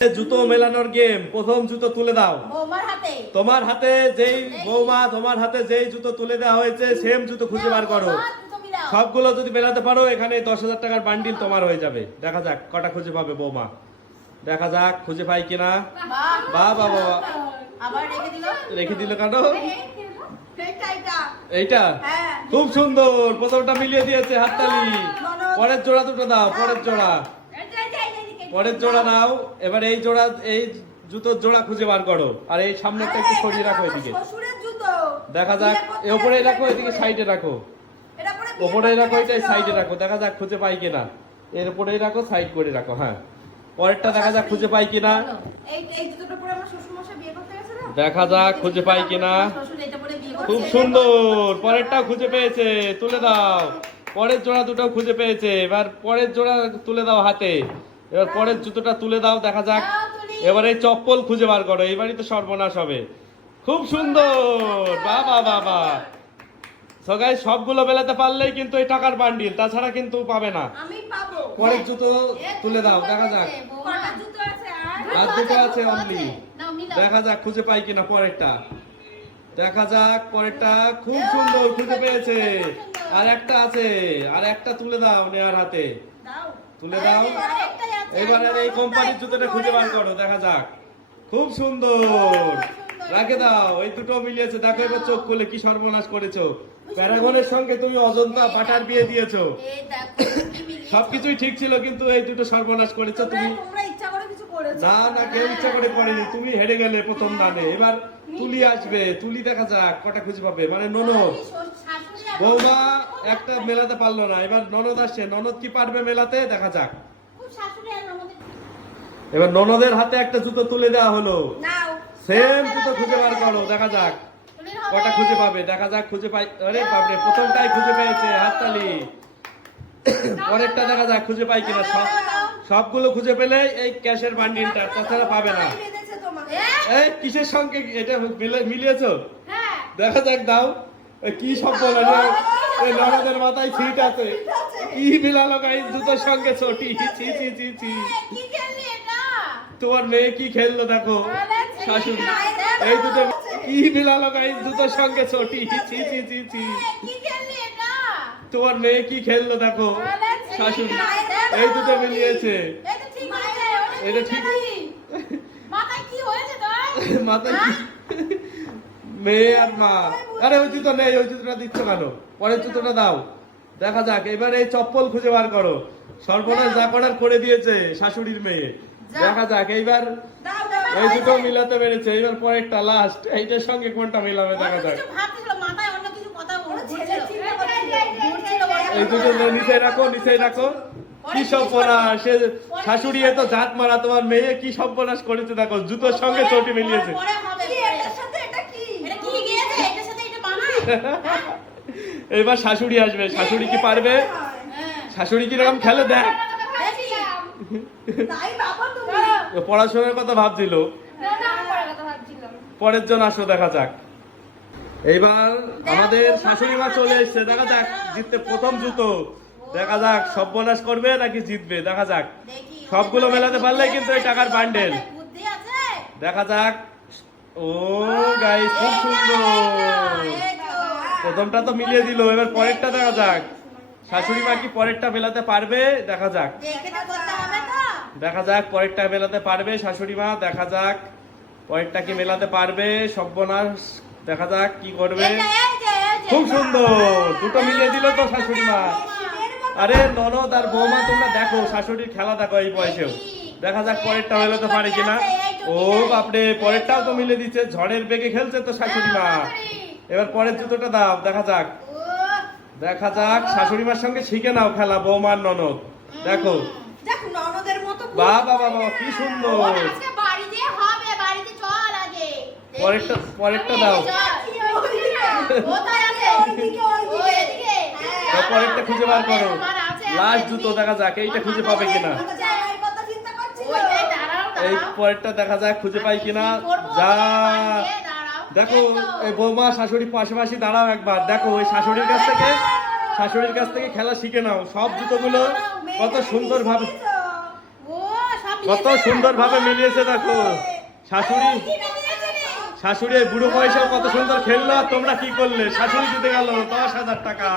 জুতো মেলানোর গেম। প্রথম জুতো তুলে দাও তোমার হাতে। যেই বৌমা তোমার হাতে যেই জুতো তুলে দেওয়া হয়েছে সেম জুতো খুঁজে বার করো। সবগুলো যদি মেলাতে পারো এখানে 10,000 টাকার বান্ডিল তোমার হয়ে যাবে। দেখা যাক কটা খুঁজে পাবে বৌমা। দেখা যাক খুঁজে পাই কিনা। বাহ বাহ বাহ, রেখে দিল কেন? এইটা খুব সুন্দর, প্রথমটা মিলিয়ে দিয়েছে, হাততালি। পরের জোড়া দুটো দাও, পরের জোড়া নাও। এবার এই জোড়া, এই জুতোর জোড়া খুঁজে বার করো। আর এই সামনেরটা একটু সরিয়ে রাখো এদিকে। দেখা যাক, ওপরে রাখো, এদিকে সাইডে রাখো। ওপরে রাখো, এটা সাইডে রাখো। দেখা যাক খুঁজে পাই কিনা। এর উপরেই রাখো, সাইড করে রাখো। হ্যাঁ, পরেরটা দেখা যাক খুঁজে পাই কিনা। দেখা যাক খুঁজে পাই কিনা। খুব সুন্দর, পরেরটাও খুঁজে পেয়েছে, তুলে দাও। পরের জোড়া দুটো খুঁজে পেয়েছে। এবার পরের জোড়া তুলে দাও হাতে। এবার পরের জুতোটা তুলে দাও। দেখা যাক এবার এই চপ্পল খুঁজে বার করো। এবারই তো সর্বনাশ হবে। খুব সুন্দর, বাবা বাবা। সবাই সবগুলো বেলাতে পারলেই কিন্তু এই টাকার বান্ডিল, তাছাড়া কিন্তু পাবে না। পরের জুতো তুলে দাও। দেখা যাক, আর দুটো আছে অনলি। দেখা যাক খুঁজে পাই কিনা পরেরটা। দেখা যাক পরেরটা। খুব সুন্দর, খুঁজে পেয়েছে। আর একটা আছে, আর একটা তুলে দাও নেয়ার হাতে। তুলে দাও। এবারে এই কোম্পানির জুতোটা খুঁজে বার করো। দেখা যাক, খুব সুন্দর, রাখে দাও। এই দুটো মিলিয়েছে। দেখো এবার চোখ খুলে কি সর্বনাশ করেছো। প্যারাগনের সঙ্গে তুমি অজন্তা বাটার বিয়ে দিয়েছো। সবকিছুই ঠিক ছিল, কিন্তু এই দুটো সর্বনাশ করেছো তুমি। না না, কেউ ইচ্ছা করে করেনি, তুমি হেরে গেলে প্রথম দানে। এবার তুলি আসবে, তুলি দেখা যাক কটা খুঁজে পাবে। মানে ননদ, বৌমা একটা মেলাতে পারলো না, এবার ননদ আসছে। ননদ কি পারবে মেলাতে? দেখা যাক। এবার ননদের হাতে একটা জুতো তুলে দেওয়া হলো। সেম জুতো খুঁজে বার করো। দেখা যাক কটা খুঁজে পাবে। দেখা যাক খুঁজে পাই। আরে বাপরে, প্রথমটাই খুঁজে পেয়েছে, হাততালি। পরেরটা দেখা যাক খুঁজে পাই কিনা। সবগুলো খুঁজে পেলে এই ক্যাশের বান্ডিলটা, তাছাড়া পাবে না। এই কিসের সঙ্গে এটা মিলিয়েছো? দেখা যাক, দাও। কি সব বলে, ননদের মাথায় ছিট আছে। কি মিলালো গাইস জুতোর সঙ্গে চটি। ছি ছি ছি ছি। তোমার মেয়ে কি খেললো দেখো, শাশুড়ি। এই দুটো কি মিলালো গাইস জুতোর সঙ্গে চটি। ছি ছি ছি ছি। তোমার মেয়ে কি খেললো দেখো, শাশুড়ি। এই দুটো মিলিয়েছে। এটা ঠিক। মাথায় মেয়ে আর মা। আরে ওই জুতো নেই, ওই জুতোটা দিচ্ছ কেন? পরের জুতোটা দাও। দেখা যাক এবার এই চপ্পল খুঁজে বার করো। সর্বনাশ যা করার করে দিয়েছে শাশুড়ির মেয়ে। দেখা যাক এইবার এই দুটো মিলাতে পেরেছে। এবার পরেরটা লাস্ট, এইটার সঙ্গে কোনটা মিলাবে দেখা যাক। এই দুটো নিচে রাখো, নিচে রাখো। কি সর্বনাশ, সে শাশুড়ি এত জাত মারা, তোমার মেয়ে কি সর্বনাশ করেছে দেখো, জুতোর সঙ্গে চটি মিলিয়েছে। এবার শাশুড়ি আসবে। শাশুড়ি কি পারবে? শাশুড়ি কিরকম খেলে দেখ। পড়াশোনার কথা ভাবছিল। পরের জন আসো, দেখা যাক। এইবার আমাদের শাশুড়ি মা চলে এসছে। দেখা যাক জিততে প্রথম জুতো। দেখা যাক সর্বনাশ করবে নাকি জিতবে। দেখা যাক, সবগুলো মেলাতে পারলে কিন্তু এই টাকার বান্ডেল। দেখা যাক। ও গাইস, খুব সুন্দর। প্রথমটা তো মিলিয়ে দিল। এবার পরেরটা দেখা যাক, শাশুড়ি মা কি পরেরটা মেলাতে পারবে। দেখা যাক, দেখা যাক পরেরটা মেলাতে পারবে শাশুড়ি মা। দেখা যাক পরেরটা কি মেলাতে পারবে। সর্বনাশ, দেখা যাক কি করবে। খুব সুন্দর, দুটো মিলিয়ে দিল তো শাশুড়ি মা। আরে ননদ আর বৌমা, তোমরা দেখো শাশুড়ির খেলা দেখো এই বয়সেও। দেখা যাক পরেরটা মেলাতে পারে কিনা। ও বাপরে, পরেরটাও তো মিলে দিচ্ছে। ঝড়ের বেগে খেলছে তো শাশুড়ি মা। এবার পরের জুতোটা দাও। দেখা যাক, দেখা যাক। শাশুড়ি মার সঙ্গে শিখে নাও খেলা, বৌমার ননদ। দেখো, বাবা বাবা কি সুন্দর। পরেরটা দাও। পরেরটা খুঁজে বার করো। লাস্ট জুতো দেখা যাক এইটা খুঁজে পাবে কিনা। এই পরেরটা দেখা যাক খুঁজে পাই কিনা। যা দেখো, এই বৌমা শাশুড়ি পাশাপাশি দাঁড়াও একবার। দেখো ওই শাশুড়ির কাছ থেকে খেলা শিখে নাও। সব জুতোগুলো কত সুন্দর ভাবে, কত সুন্দর ভাবে মিলিয়েছে দেখো। শাশুড়ি শাশুড়ি এই বুড়ো বয়সেও কত সুন্দর খেললো, আর তোমরা কি করলে? শাশুড়ি দিতে গেল 10,000 টাকা।